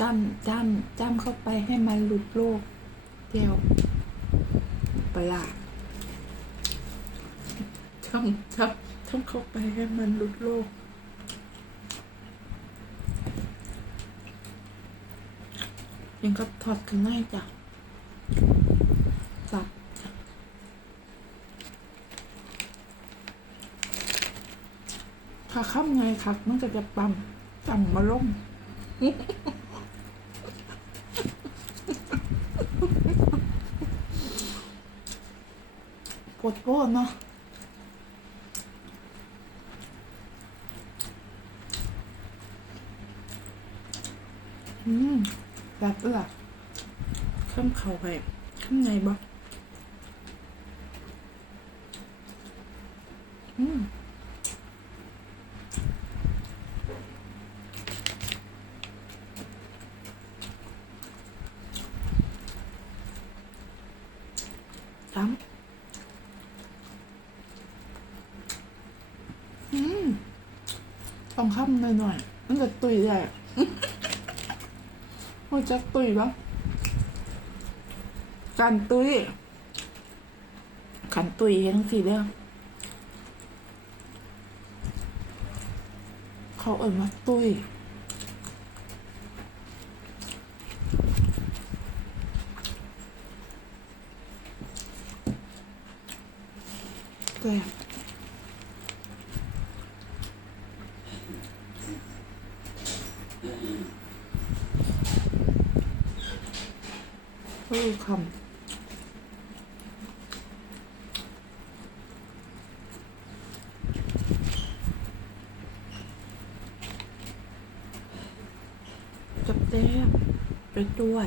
จ้ำจ้ำจ้ำเข้าไปให้มันหลุดโลกเดียวประหลาดจ้ำจ้ำจ้ำเข้าไปให้มันหลุดโลกยังกับถอดข้างในจ้ะสับจ้ะถ้าข้ามไงคักมันก็จะปั๊มจำมาล่ม ดโป้เนาะอืมแบบเอื้อข้ามเข่าไปข้างในบ่อืมจ้ำอืม ต้องข้ามหน่อยๆมันจะตุยแหละมันจะตุยปะการตุยขันตุยเห็นสีเรื่องเขาเอ่ยมาตุยแต่เออคำจับแต้มไปด้วย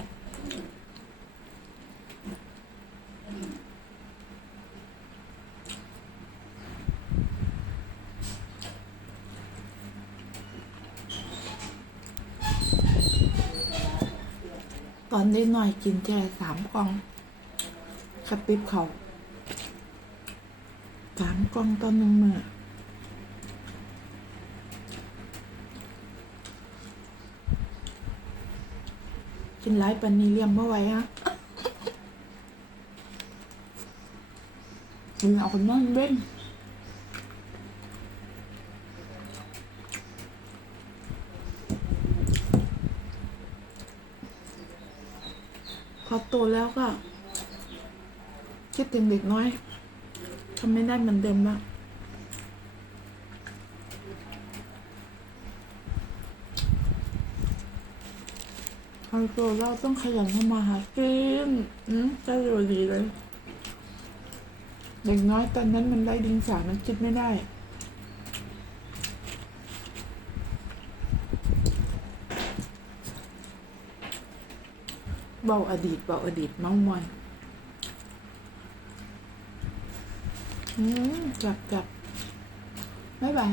ตอนได้หน่อยกินแค่สามกล่องขับปิบเขาสามกล่องตอนหนึ่งมือกินไลฟ์ปันนี้เลี้ยงเมื่อไหร่ฮะมึงเอาคนนอนเบ้น พอโตแล้วก็ คิดถึงเด็กน้อยทำไม่ได้เหมือนเดิมละไฮโซเราต้องขยันทำมาหากินอืมจะอยู่ดีเลย เด็กน้อยตอนนั้นมันได้ดินสามันคิดไม่ได้ เบาอดีตเบาอดีตเมามอยอืมจับจับบ๊ายบาย